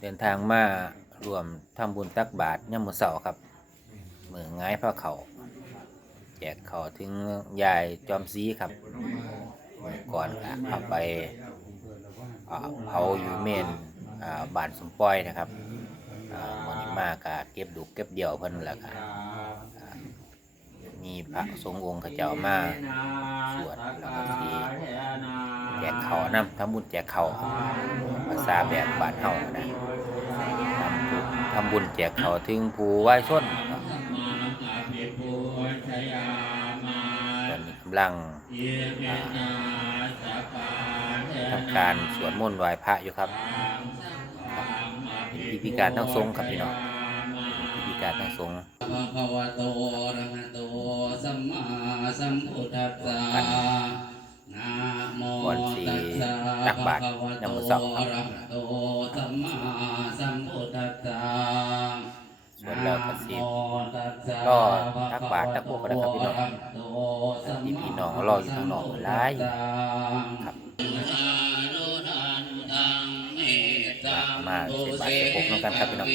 เดินทางมารวมทำบุญตักบาตรย่ำมือเสาครับมือง่ายพระเขาแจกเขาถึงยายจอมซีครับก่อนเอาไปเผาอยู่เมนอ่าบ้านสมป้อยนะครับมันมากก็เก็บดุกเก็บเดี่ยวเพิ่นแล้วก็อ่ามีพระสงฆ์องค์เขเจ้ามาสวดแล้วก็ทีแจกเขานำทำบุญแจกเขาภาษาแบบบานเฮานะ ทำบุญแจกเขาถึงผู้ไหว้ส้นตอนนี้กำลังทำการสวดมนต์ไหว้พระอยู่ครับเป็นพิธีการทั้งสงครับพี่น้องพิธีการทั้งสงฆ์ภะคะวะโตอะระหะโตสัมมาสัมพุทธัสสะนะโมก่อนสิตักบาตรภะคะวะยามมื้อโตเช้าครับ ส่วนแล้วก็สินะโมตัสสะรอตักบาตรตักพวกกันนะครับพี่น้องที่พี่น้องรออยู่ข้างนอกหลายครับมาเสร็จบาตรเสร็จปกน้ำกันครับพี่น้อง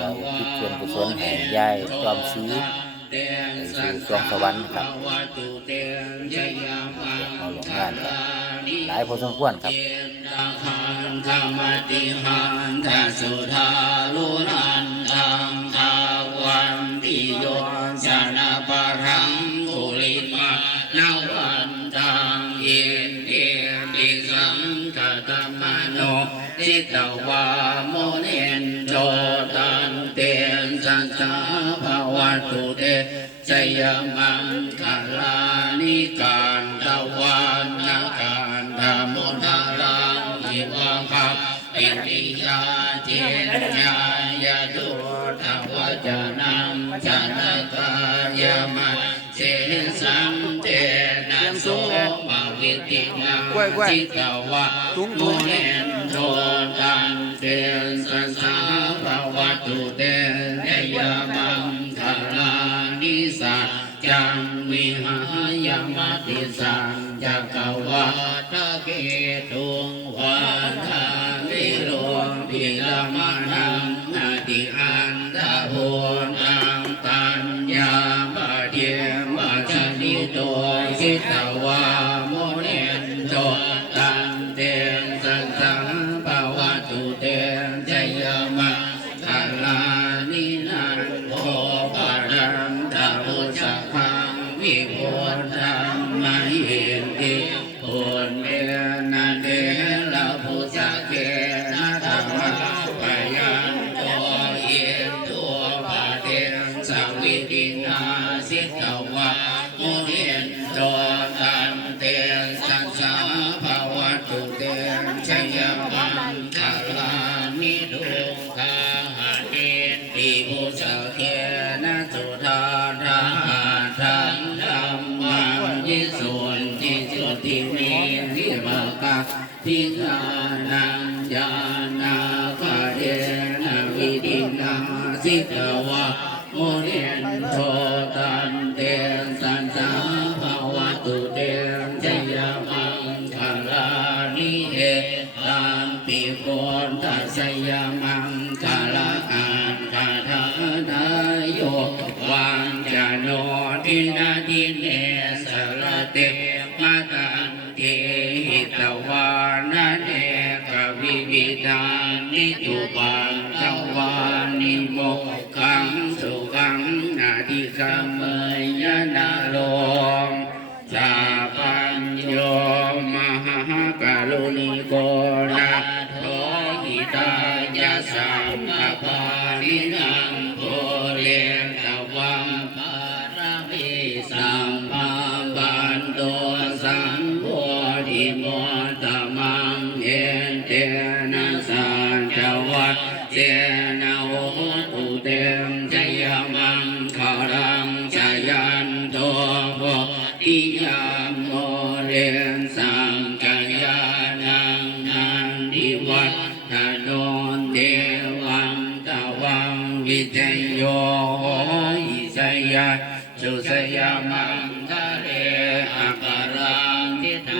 เราคิดส่วนกุศลให้ยายจอมซื้อไปสู่สวงสวรรค์ครับเอาหลงงานครับหลายพอสมควรครับธรรมติหันทสุธาลุนัน ติโยชนะปรังกุลิมานาวันตังเยนเอติสังกตมโนทิตวาโมเนนโจตันเตนสันสาภาวตุเตชยมังคลานิการตะวันนาการธรรมุนารังอิวังคับปิติยาเจนญายาตุทวจนัง จนกายมัเสสังเตนะโสมาวิตินาจิตวะโมเนนโทตันเตสัสสาภาวตุเตนยมังคลานิสัจังวิหายมติสังจักวาทะเกตุงวาทาลิโลพิลมานัง คิตวามเนนโตตันเตียงสังสัง นคาทานายโยวังจโนทินา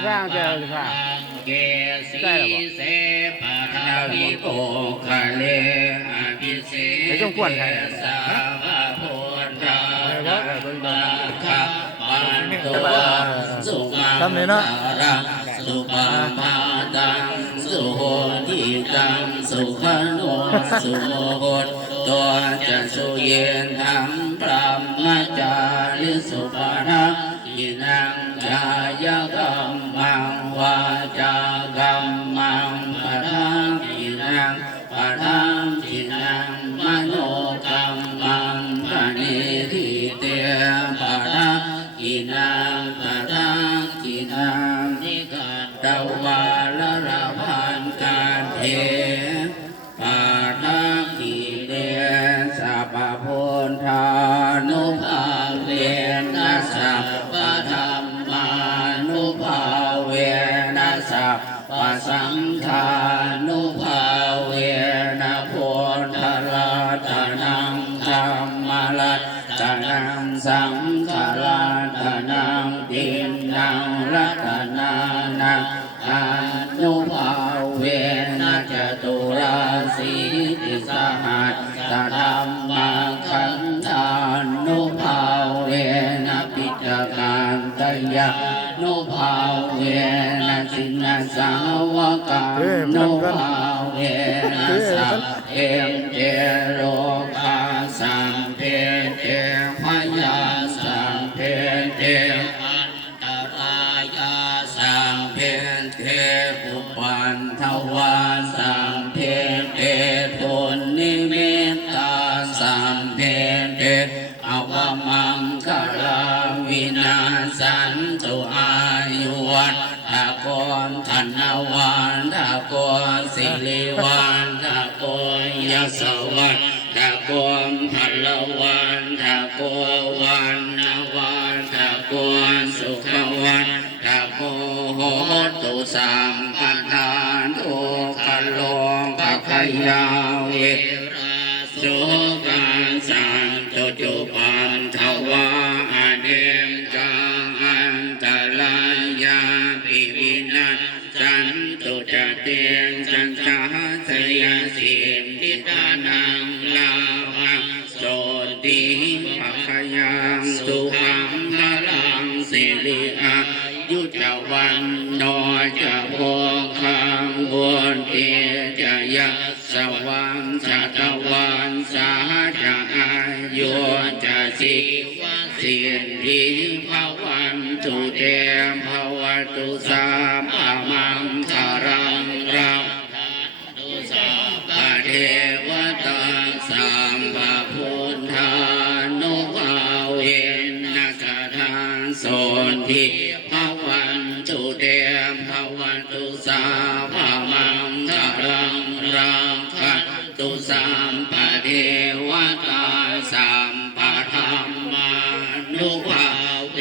คะเรอาการังทิฏฐังเกสิใกล้แล้วบ่เสปะทาวิโกคะเลอภิเสไอ้ช่วงกวนใครสาวะพุทธามาคะปันโตสุมังทำเลยเนาะรังสุปาปาตังสุโหติตังสุขโนสุโมโหตตัวจะสุเย็นทั้งพระมจาริสุปานะอินังจายกัมมัง วาจา นังสังฆรัตนังตินนังรัตนานังอนุภาเวนะจตุราสีติสหัสสะธรรมาขันธานุภาเวนะปิจการตยานุภาเวนะสินสาวกานุภาเวนะสัพเพเจ ลิวันทะโกนยสวัฏทะโกนพลวันทะโกวันนวันทะโกสุขวันทะโกโหตุสัมปันธานทุกขโลกขยาเว สิริอายุจวันโนจะโพคังวนเตจะยะสวังสัตวันสาจะอายุจะสิวังสิริภวันตุเตมภวตุสาภามัง วันตุสาภามังคารังรังคันตุสัมปะเทวตาสัมปะธรรมานุภาเว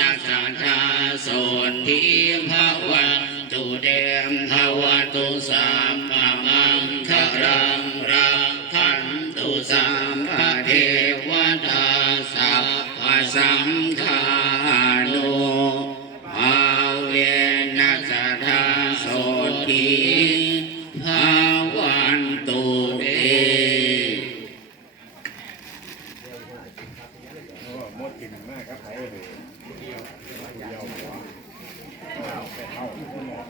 นัสทาโสนทิภาวันตุเตมภาวันตุสาภามังคารังรังคันตุสัมปะเทวตาสัพพสังฆานุภาเวนัสทาโสติภาวันตุเต หมดกินมากครับไผ่เลยเดียวหัวเป็ดเท่าหมอ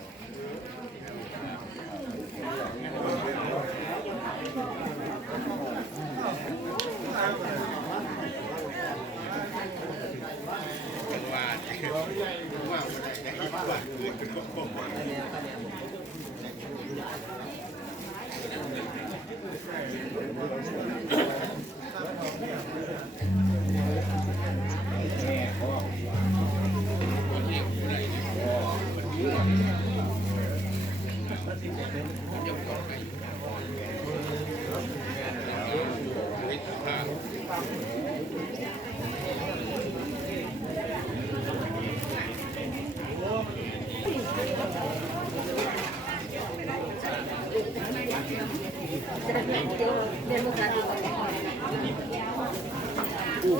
เเ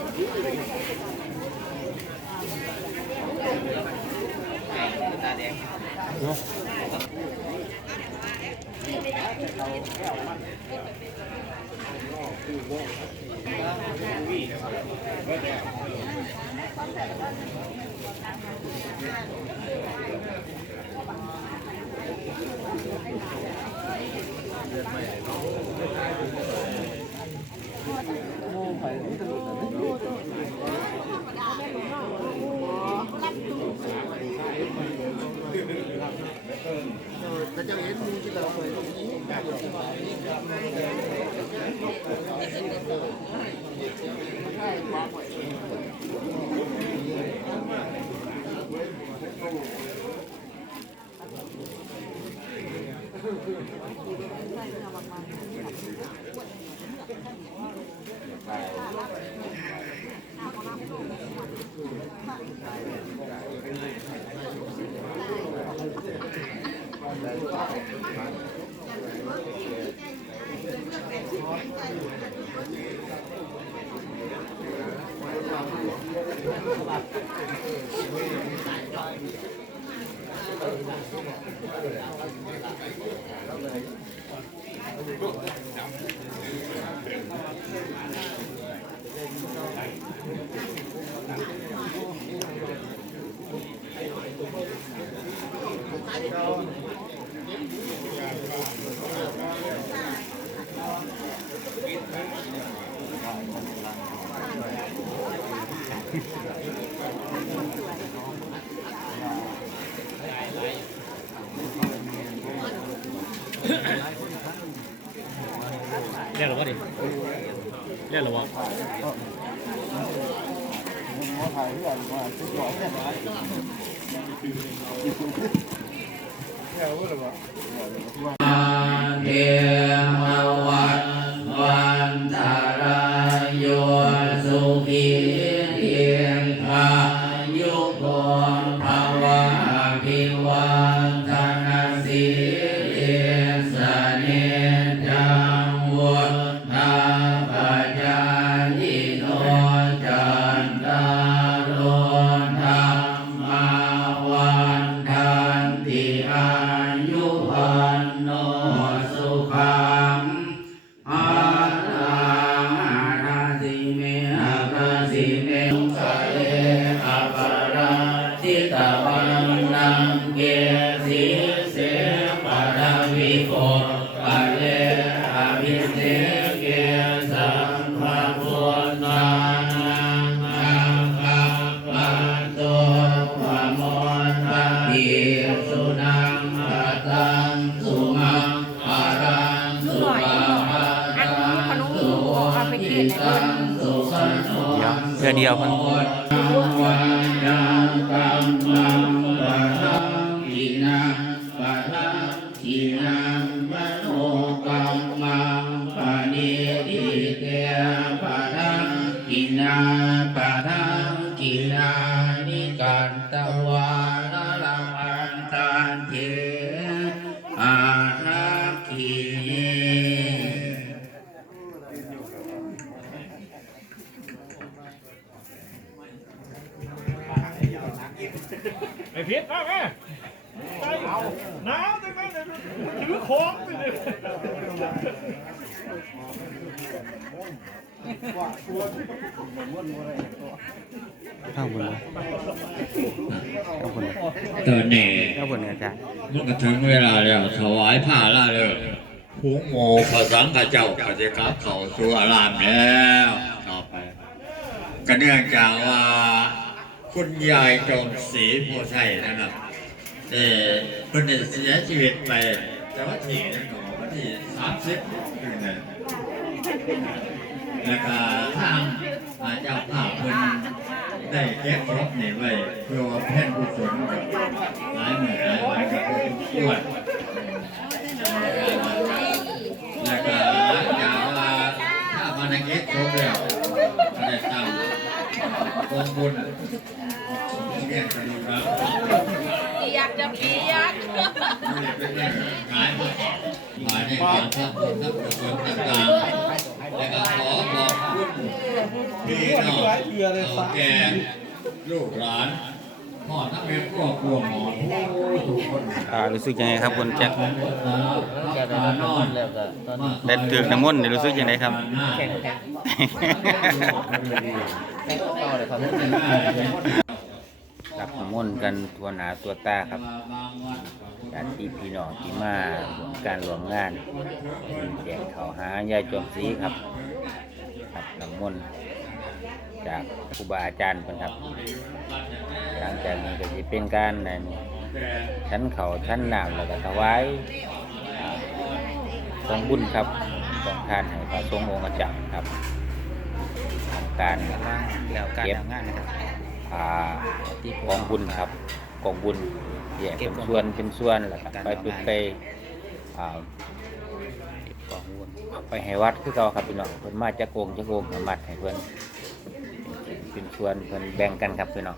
รียกหรือว่าดิเรียกหรือว่า เท วันยังกรรมมังปะทังอินา ไอ้พิษมาแม่ไปน้ำจังนั้นเลยถือของไปเลยข้างบนข้างบนตอนนี้ข้างบนอาจารย์มันก็ถึงเวลาแล้วถวายผ้าละเลยผูงโมพระสังฆเจ้าก็จะกลับเข้าสู่อารามแล้ว ต่อไป ก็เนื่องจากว่า คุณยายจอมศรีโพไทยนะครับเออเพิ่นได้เสียชีวิตไปแต่ว่าที่นั่นก็วันที่สามสิบนี่นะแล้วก็ทางอาเจ้าภาพเพิ่นได้เก็บรถนี่ยไว้เพื่อว่าแผ่นกุศลกับหลายหมื่นหลายวันกับทุกส่วนแล้วก็หลังจากว่าถ้ามาในเก็บครบแล้ว กองบุญเรียนกันอยู่ครับอยากจะปียกไม่ได้เป็นเรื่องขายมามาในการทำบุญทำกุศลต่างๆและก็ขอขอบคุณพี่น้องเอาแก่ลูกหลาน พ่อทั้งเป็นครอบครัวหมอทุกคนอ่ารู้สึกยังไงครับคุณแจ็คแก่ก็ได้รับน้ำมนต์แล้วก็ตอนนี้ได้ถือน้ำมนต์นี่รู้สึกยังไงครับ แข็งแข็งแข็งต่อเลยครับรับน้ำมนต์กันตัวหนาตัวตาครับญาติพี่น้องที่มาร่วมการรวมงานแจกข้าวหายายจอมศรีครับครับน้ำมนต์ จากครูบาอาจารย์เพิ่นครับ หลังจากนี้ก็จะเป็นการนั่นชั้นเขาชั้นน้ำแล้วก็ถวายอ่าทรงบุญครับต้องทานให้พระสงฆ์องค์อาจารย์ครับทำการแล้วการเก็บทำงานนะครับอ่ากองบุญครับกองบุญแยกเป็นส่วนเป็นส่วนแล้วก็ไปไปไปอ่าเก็บกองวุ้นเอาไปให้วัดคือเก่าครับพี่น้องเพิ่นมาจากโกงจากโกงมัดให้เพิ่น เป็นส่วนเพิ่นแบ่งกันครับพี่น้อง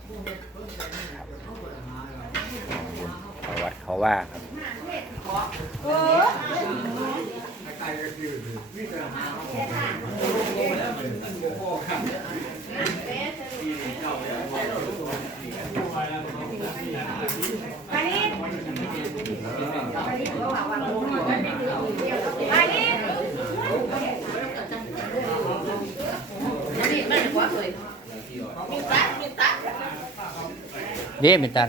ครับกองบุญเขาวัดเขาว่าครับนี่มันหัวเลยมีตัดมีตัด เด้เป็นตัน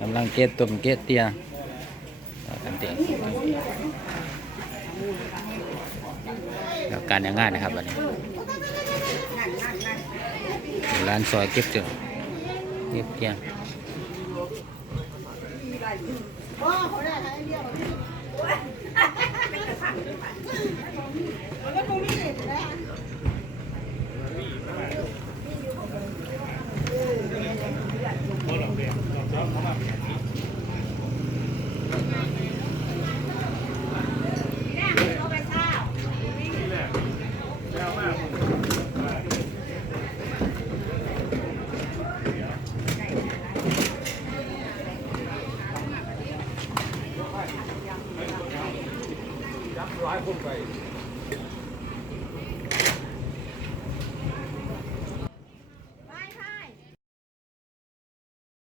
กำลังเก็บตุ่มเก็บเตียงกันเตียงแล้วการยังงานนะครับวันนี้ร้านซอยเก็บเตียงเก็บเตียงเ何?